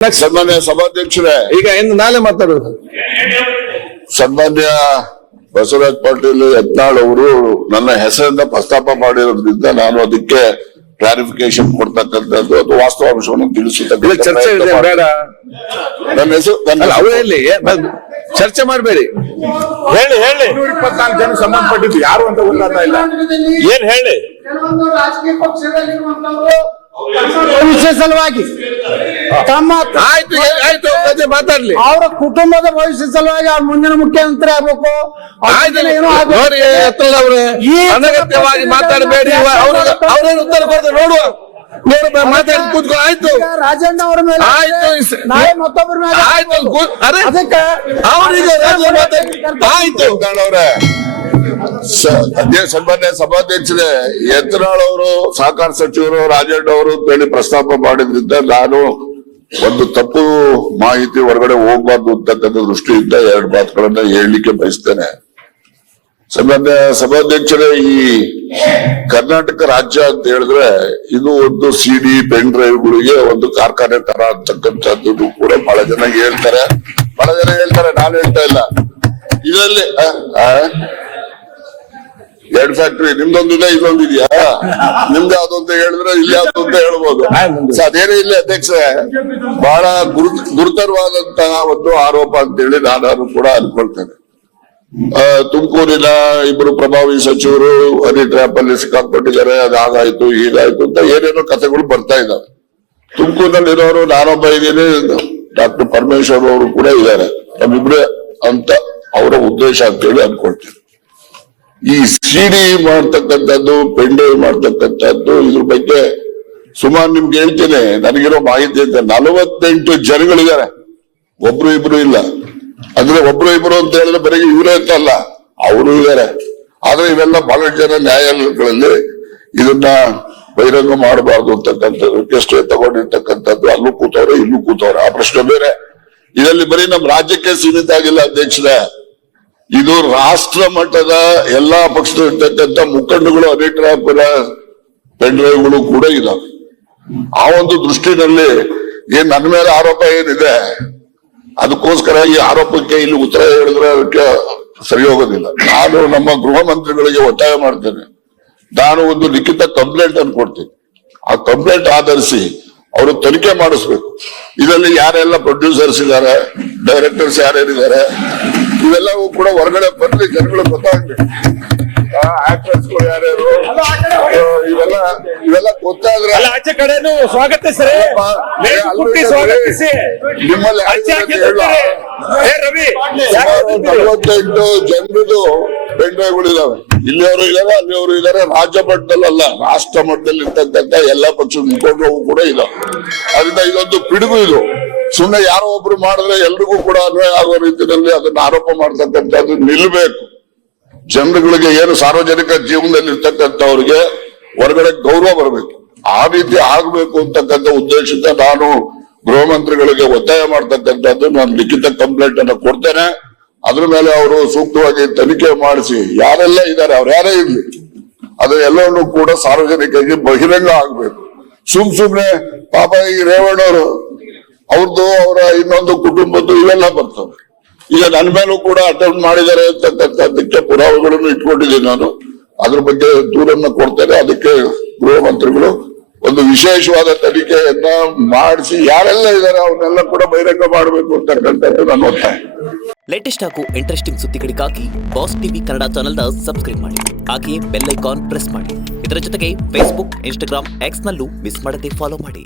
ಸನ್ಮಾನ್ಯ ಸಭಾಧ್ಯಕ್ಷರೇ, ಈಗ ಇನ್ನು ನಾಳೆ ಮಾತಾಡೋದು. ಸನ್ಮಾನ್ಯ ಬಸವರಾಜ್ ಪಾಟೀಲ್ ಯತ್ನಾಳ್ ಅವರು ನನ್ನ ಹೆಸರನ್ನ ಪ್ರಸ್ತಾಪ ಮಾಡಿರೋದ್ರಿಂದ ನಾನು ಅದಕ್ಕೆ ಕ್ಲಾರಿಫಿಕೇಶನ್ ಕೊಡ್ತಕ್ಕಂಥದ್ದು ಅದು ವಾಸ್ತವಾಂಶವನ್ನು ತಿಳಿಸುತ್ತೆ. ಚರ್ಚೆ ಇದೆ, ಬೇಡ. ನನ್ನ ಹೆಸರು ಅವರಲ್ಲಿ ಚರ್ಚೆ ಮಾಡಬೇಡಿ. ಹೇಳಿ 24 ಜನ ಸಂಬಂಧಪಟ್ಟಿದ್ದು ಯಾರು ಅಂತ ಗೊತ್ತಾಗ್ತಾ ಇಲ್ಲ. ಏನ್ ಹೇಳಿ. ಕೆಲವೊಂದು ರಾಜಕೀಯ ಪಕ್ಷದಲ್ಲಿರುವಂತವರು ಭವಿಷ್ಯ ಸಲುವಾಗಿ ತಮ್ಮ ಆಯ್ತು ಮಾತಾಡ್ಲಿ. ಅವರ ಕುಟುಂಬದ ಭವಿಷ್ಯ ಸಲುವಾಗಿ ಅವ್ರ ಮುಂದಿನ ಮುಖ್ಯಮಂತ್ರಿ ಆಗ್ಬೇಕು. ಅನಗತ್ಯವಾಗಿ ಮಾತಾಡಬೇಡಿ. ಅವ್ರ ಉತ್ತರ ಕೊಡ್ತಾರೆ ನೋಡುವ. ಮಾತಾಡಿ ಕೂತ್ಕೊ. ಆಯ್ತು ರಾಜಣ್ಣ ಅವರ ಮೇಲೆ ನಾಳೆ ಮತ್ತೊಬ್ಬರ ಮೇಲೆ ಅದಕ್ಕೆ ಆಯ್ತು ಅವರೇ. ಸನ್ಮಾನ್ಯ ಸಭಾಧ್ಯಕ್ಷರೇ, ಯತ್ನಾಳ್ ಅವರು ಸಹಕಾರ ಸಚಿವರು ರಾಜಣ್ಣ ಅವರು ಅಂತೇಳಿ ಪ್ರಸ್ತಾಪ ಮಾಡಿದ್ರಿಂದ ನಾನು ಒಂದು ತಪ್ಪು ಮಾಹಿತಿ ಹೊರಗಡೆ ಹೋಗ್ಬಾರ್ದು ಅಂತಕ್ಕಂಥ ದೃಷ್ಟಿಯಿಂದ 2 ಮಾತುಗಳನ್ನ ಹೇಳಲಿಕ್ಕೆ ಬಯಸ್ತೇನೆ. ಸನ್ಮಾನ್ಯ ಸಭಾಧ್ಯಕ್ಷರೇ, ಈ ಕರ್ನಾಟಕ ರಾಜ್ಯ ಅಂತ ಹೇಳಿದ್ರೆ ಇದು ಒಂದು ಸಿಡಿ ಪೆನ್ ಡ್ರೈವ್ಗಳಿಗೆ ಒಂದು ಕಾರ್ಖಾನೆ ತರ ಅಂತಕ್ಕಂಥದ್ದು ಕೂಡ ಬಹಳ ಜನ ಹೇಳ್ತಾರೆ. ನಾನು ಹೇಳ್ತಾ ಇಲ್ಲ. ಇದರಲ್ಲಿ 2 ಫ್ಯಾಕ್ಟ್ರಿ ನಿಮ್ದೊಂದಿದೆ, ಇನ್ನೊಂದಿದ್ಯಾ? ನಿಮ್ದು ಯಾವ್ದು ಅಂತ ಹೇಳಿದ್ರೆ ಇಲ್ಲಿ ಯಾವ್ದು ಅಂತ ಹೇಳ್ಬೋದು. ಅದೇನೇ ಇಲ್ಲಿ ಅಧ್ಯಕ್ಷರೇ, ಬಹಳ ಗುರುತರವಾದಂತಹ ಒಂದು ಆರೋಪ ಅಂತೇಳಿ ನಾನು ಕೂಡ ಅನ್ಕೊಳ್ತೇನೆ. ತುಮಕೂರಿನ 2 ಪ್ರಭಾವಿ ಸಚಿವರು ಹನಿ ಟ್ರ್ಯಾಪ್ ಅಲ್ಲಿ ಸಿಕ್ಕಾಕೊಂಡಿದ್ದಾರೆ, ಅದಾಗಾಯ್ತು ಹೀಗಾಯ್ತು ಅಂತ ಏನೇನೋ ಕಥೆಗಳು ಬರ್ತಾ ಇದ್ದಾವೆ. ತುಮಕೂರಿನಲ್ಲಿ ಇರೋರು ನಾನೊಬ್ಬ ಇದ್ದೀನಿ, ಡಾಕ್ಟರ್ ಪರಮೇಶ್ವರ್ ಅವರು ಕೂಡ ಇದ್ದಾರೆ. ನಮ್ಮಿಬ್ರೆ ಅಂತ ಅವರ ಉದ್ದೇಶ ಅಂತೇಳಿ ಅನ್ಕೊಳ್ತೇನೆ. ಈ ಸಿಡಿ ಮಾಡ್ತಕ್ಕಂಥದ್ದು, ಪೆನ್ ಡ್ರೈವ್ ಮಾಡ್ತಕ್ಕಂಥದ್ದು, ಇದ್ರ ಬಗ್ಗೆ ಸುಮಾರು ನಿಮ್ಗೆ ಹೇಳ್ತೇನೆ. ನನಗಿರೋ ಮಾಹಿತಿ ಅಂತ 48 ಜನಗಳಿದ್ದಾರೆ, ಒಬ್ರು ಇಬ್ರು ಇಲ್ಲ. ಅಂದ್ರೆ ಒಬ್ರು ಇಬ್ರು ಅಂತ ಹೇಳಿದ್ರೆ ಬರೀ ಇವರೇ ಅಂತಲ್ಲ, ಅವರು ಇದ್ದಾರೆ. ಆದ್ರೆ ಇವೆಲ್ಲ ಬಹಳಷ್ಟು ಜನ ನ್ಯಾಯಾಲಯಗಳಲ್ಲಿ ಇದನ್ನ ಬಹಿರಂಗ ಮಾಡಬಾರ್ದು ಅಂತಕ್ಕಂಥದ್ದು ಸ್ಟೇ ತಗೊಂಡಿರ್ತಕ್ಕಂಥದ್ದು. ಅಲ್ಲೂ ಕೂತವ್ರೆ, ಇಲ್ಲೂ ಕೂತವ್ರೆ, ಆ ಪ್ರಶ್ನೆ ಬೇರೆ. ಇದರಲ್ಲಿ ಬರೀ ನಮ್ಮ ರಾಜ್ಯಕ್ಕೆ ಸೀಮಿತ ಆಗಿಲ್ಲ ಅಧ್ಯಕ್ಷರೇ, ಇದು ರಾಷ್ಟ್ರ ಮಟ್ಟದ ಎಲ್ಲಾ ಪಕ್ಷದಲ್ಲಿರ್ತಕ್ಕಂಥ ಮುಖಂಡಗಳು ಹನಿ ಟ್ರ್ಯಾಪ್ನ ಪೆನ್ ಡ್ರೈವ್ಗಳು ಕೂಡ ಇದಾವೆ. ಆ ಒಂದು ದೃಷ್ಟಿನಲ್ಲಿ ನನ್ನ ಮೇಲೆ ಆರೋಪ ಏನಿದೆ, ಅದಕ್ಕೋಸ್ಕರ ಈ ಆರೋಪಕ್ಕೆ ಇಲ್ಲಿ ಉತ್ತರ ಹೇಳಿದ್ರೆ ಅದಕ್ಕೆ ಸರಿ ಹೋಗೋದಿಲ್ಲ. ನಾನು ನಮ್ಮ ಗೃಹ ಮಂತ್ರಿಗಳಿಗೆ ಒತ್ತಾಯ ಮಾಡ್ತೇನೆ. ನಾನು ಒಂದು ಲಿಖಿತ ಕಂಪ್ಲೇಂಟ್ ಅನ್ನು ಕೊಡ್ತೀನಿ. ಆ ಕಂಪ್ಲೇಂಟ್ ಆಧರಿಸಿ ಅವರು ತನಿಖೆ ಮಾಡಿಸ್ಬೇಕು. ಇದರಲ್ಲಿ ಯಾರೆಲ್ಲ ಪ್ರೊಡ್ಯೂಸರ್ಸ್ ಇದ್ದಾರೆ, ಡೈರೆಕ್ಟರ್ಸ್ ಯಾರ್ಯಾರಿದ್ದಾರೆ, ಇವೆಲ್ಲವೂ ಕೂಡ ಹೊರಗಡೆ ಬರ್ಲಿ, ಜನಗಳು ಗೊತ್ತಾಗ್ಬೇಕು. ಆಕ್ಟರ್ಸ್ಗಳು ಯಾರ್ಯಾರು, ಇವೆಲ್ಲ ಗೊತ್ತಾದ್ರೆ ಆಚೆ ಕಡೆನೂ ಸ್ವಾಗತಿಸ್ರಿ, ನಿಮ್ಮಲ್ಲಿ 48 ಜನರದು ಪೆನ್ ಡ್ರೈವ್ಗಳು ಇದಾವೆ. ಇಲ್ಲಿಯವರು ಇದಾರೆ, ಅಲ್ಲಿಯವರು ಇದಾರೆ. ರಾಜ್ಯ ಮಟ್ಟದಲ್ಲ, ರಾಷ್ಟ್ರ ಮಟ್ಟದಲ್ಲಿ ಇರ್ತಕ್ಕಂಥ ಎಲ್ಲಾ ಪಕ್ಷದ ಮುಖಂಡರು ಕೂಡ ಇದಾವೆ. ಅದರಿಂದ ಇದೊಂದು ಪಿಡುಗು. ಇದು ಸುಮ್ಮನೆ ಯಾರೋ ಒಬ್ರು ಮಾಡಿದ್ರೆ ಎಲ್ರಿಗೂ ಕೂಡ ಅನ್ವಯ ಆಗುವ ರೀತಿಯಲ್ಲಿ ಅದನ್ನ ಆರೋಪ ಮಾಡ್ತಕ್ಕಂಥದ್ದು ನಿಲ್ಬೇಕು. ಜನರುಗಳಿಗೆ ಏನು ಸಾರ್ವಜನಿಕ ಜೀವನದಲ್ಲಿ ಇರ್ತಕ್ಕಂಥವ್ರಿಗೆ ಹೊರಗಡೆ ಗೌರವ ಬರಬೇಕು. ಆ ರೀತಿ ಆಗ್ಬೇಕು ಅಂತಕ್ಕಂಥ ಉದ್ದೇಶದಿಂದ ನಾನು ಗೃಹ ಮಂತ್ರಿಗಳಿಗೆ ಒತ್ತಾಯ ಮಾಡ್ತಕ್ಕಂಥದ್ದು. ನಾನು ಲಿಖಿತ ಕಂಪ್ಲೇಂಟ್ ಅನ್ನು ಕೊಡ್ತೇನೆ. ಅದ್ರ ಮೇಲೆ ಅವರು ಸೂಕ್ತವಾಗಿ ತನಿಖೆ ಮಾಡಿಸಿ ಯಾರೆಲ್ಲ ಇದ್ದಾರೆ, ಅವ್ರು ಯಾರೇ ಇರ್ಲಿ, ಅದು ಎಲ್ಲವನ್ನೂ ಕೂಡ ಸಾರ್ವಜನಿಕರಿಗೆ ಬಹಿರಂಗ ಆಗ್ಬೇಕು. ಸುಮ್ನೆ ಪಾಪ ಈ ರೇವಣ್ಣವರು ಅವ್ರದ್ದು, ಅವರ ಇನ್ನೊಂದು ಕುಟುಂಬದ್ದು ಇವೆಲ್ಲ ಬರ್ತವೆ. ಈಗ ನನ್ನ ಮೇಲೂ ಕೂಡ ಅಟೆಂಪ್ಟ್ ಮಾಡಿದ್ದಾರೆ ಅಂತಕ್ಕಂಥದ್ದಕ್ಕೆ ಪುರಾವೆಗಳನ್ನು ಇಟ್ಕೊಂಡಿದ್ದೀನಿ ನಾನು. ಅದ್ರ ಬಗ್ಗೆ ದೂರನ್ನ ಕೊಡ್ತೇನೆ. ಅದಕ್ಕೆ ಗೃಹ ಮಂತ್ರಿಗಳು ಒಂದು ವಿಶೇಷವಾದ ತನಿಖೆಯನ್ನ ಮಾಡಿಸಿ ಯಾರೆಲ್ಲ ಇದ್ದಾರೆ ಅವನ್ನೆಲ್ಲ ಕೂಡ ಬಹಿರಂಗ ಮಾಡಬೇಕು ಅಂತಕ್ಕಂಥದ್ದು ನನ್ನ ಒತ್ತಾಯ. ಲೇಟೆಸ್ಟ್ ಹಾಗೂ ಇಂಟ್ರೆಸ್ಟಿಂಗ್ ಸುದ್ದಿಗಳಿಗಾಗಿ ಬಾಸ್ ಟಿವಿ ಕನ್ನಡ ಚಾನೆಲ್ನ ಸಬ್ಸ್ಕ್ರೈಬ್ ಮಾಡಿ. ಹಾಗೆಯೇ ಬೆಲ್ ಐಕಾನ್ ಪ್ರೆಸ್ ಮಾಡಿ. ಇದರ ಜೊತೆಗೆ ಫೇಸ್ಬುಕ್, ಇನ್ಸ್ಟಾಗ್ರಾಮ್, ಎಕ್ಸ್ ನಲ್ಲೂ ಮಿಸ್ ಮಾಡದೆ ಫಾಲೋ ಮಾಡಿ.